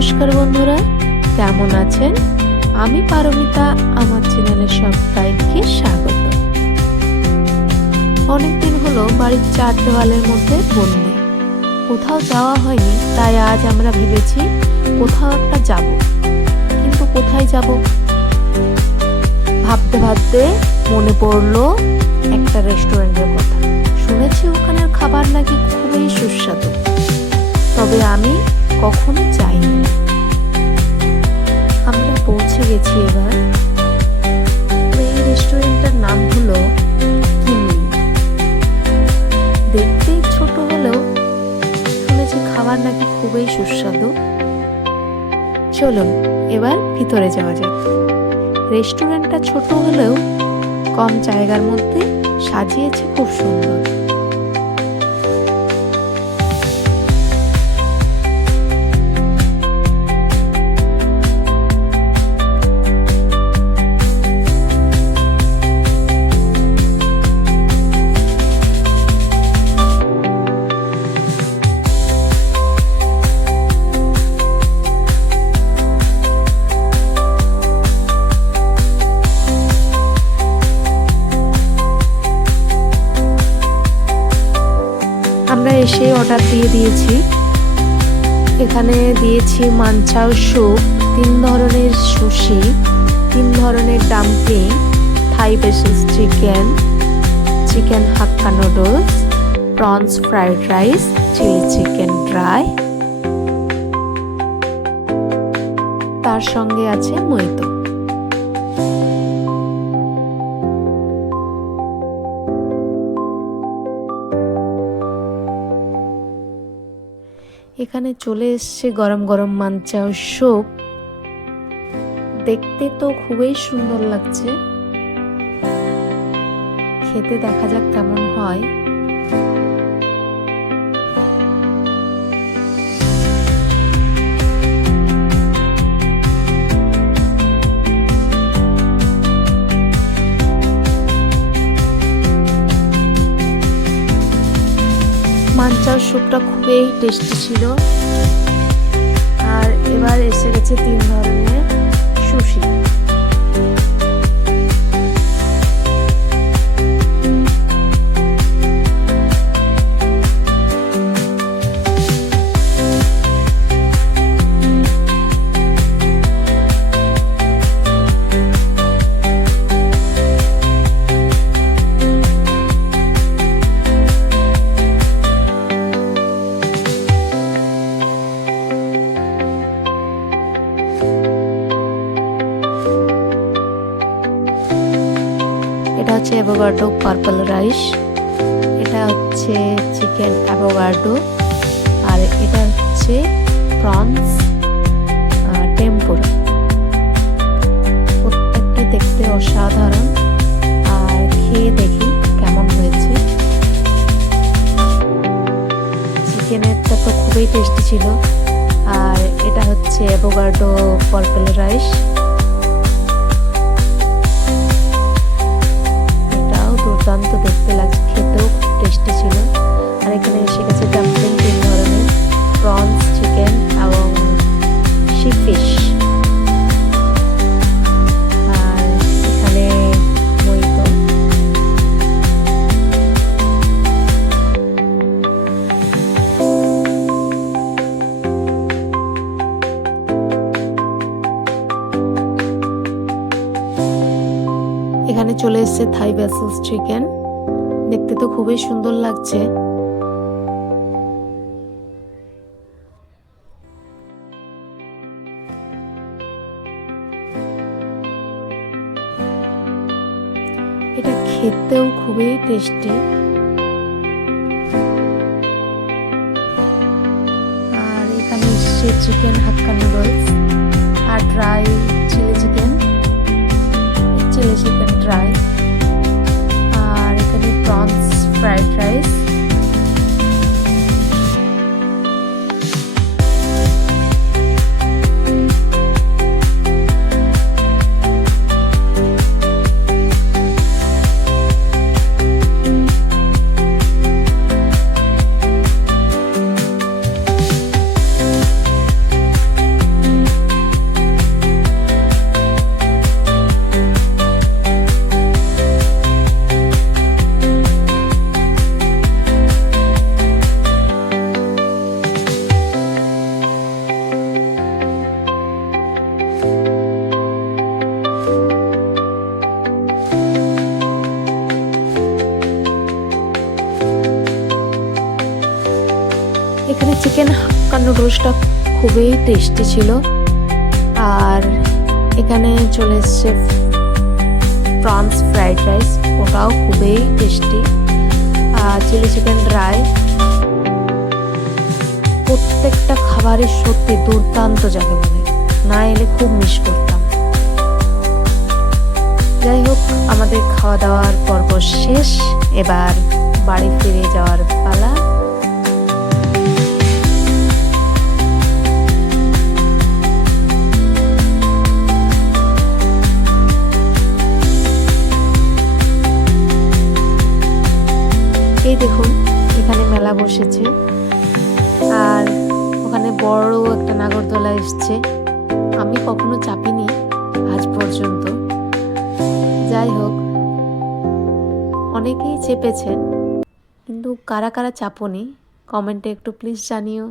নমস্কার বন্ধুরা, কেমন আছেন? আমি পারমিতা, আমার চ্যানেলের সবাইকে স্বাগত। অনেকদিন হলো বাড়ির চার দেওয়ালের মধ্যে বন্দি। কোথাও যাওয়া হয়নি, তাই আজ আমরা ভেবেছি কোথাও একটা যাব। কিন্তু কোথায় যাব? ভাবতে ভাবতে মনে পড়ল একটা রেস্টুরেন্টের কথা। শুনেছি ওখানের খাবার নাকি খুবই সুস্বাদু। তবে আমি কখনো যাইনি। আমরা পৌঁছে গেছি এবার। এই রেস্টুরেন্টটার নাম হলো কিমলি দেখতে ছোট হলেও শুনেছি খাবার নাকি খুবই সুস্বাদু। চলুন, এবার ভিতরে যাওয়া যাক। রেস্টুরেন্টটা ছোট হলেও কম জায়গার মধ্যে সাজিয়েছে খুব সুন্দর। আমরা এসে অর্ডার দিয়ে দিয়েছি। এখানে দিয়েছি মানচাও স্যুপ, তিন ধরনের সুশি, তিন ধরনের dumpling Thai basil chicken chicken Hakka noodles prawns fried rice chilli chicken dry তার সঙ্গে আছে মৈতো এখানে চলে এসছে গরম গরম মাঞ্চা ও শোক দেখতে তো খুবই সুন্দর লাগছে। খেতে দেখা যাক কেমন হয়। খুবই টেস্টি ছিল। আর এবার এসে গেছে তিন ধরনের সুশি। এটা হচ্ছে অ্যাভোগার্ডো পার্পল রাইস, এটা হচ্ছে চিকেন অ্যাভোগার্ডো আর এটা হচ্ছে প্রনস টেম্পোরা। প্রত্যেকটা দেখতে অসাধারণ, আর খেয়ে দেখি কেমন হয়েছে। চিকেনেরটা তো খুবই টেস্টি ছিল, আর এটা হচ্ছে অ্যাভোগার্ডো পার্পল রাইস। এখানে চলে এসেছে থাই ভেসেলস চিকেন দেখতে তো খুবই সুন্দর লাগছে। এটা খেতেও খুবই টেস্টি আর এখানে এসছে চিকেন হাক্কা নুডলস আর dry chilli chicken chilli dry আর এখানে prawns fried rice chicken Hakka নুডলসটা খুবই টেস্টি ছিল। আর এখানে চলে এসছে প্রনস ফ্রাইড রাইস ওটাও খুবই টেস্টি আর চিলি চিকেন ড্রাই প্রত্যেকটা খাবারের সত্যি দুর্দান্ত যাকে বলে। না এলে খুব মিস করতাম। যাই হোক, আমাদের খাওয়া দাওয়ার পর্ব শেষ। এবার বাড়ি ফিরে যাওয়ার পালা। বসেছে। আর ওখানে বড় একটা নাগরদোলা এসছে। আমি কখনো চাপিনি আজ পর্যন্ত। যাই হোক, অনেকেই চেপেছেন, কিন্তু কারা কারা চাপনি, কমেন্টে একটু প্লিজ জানিও।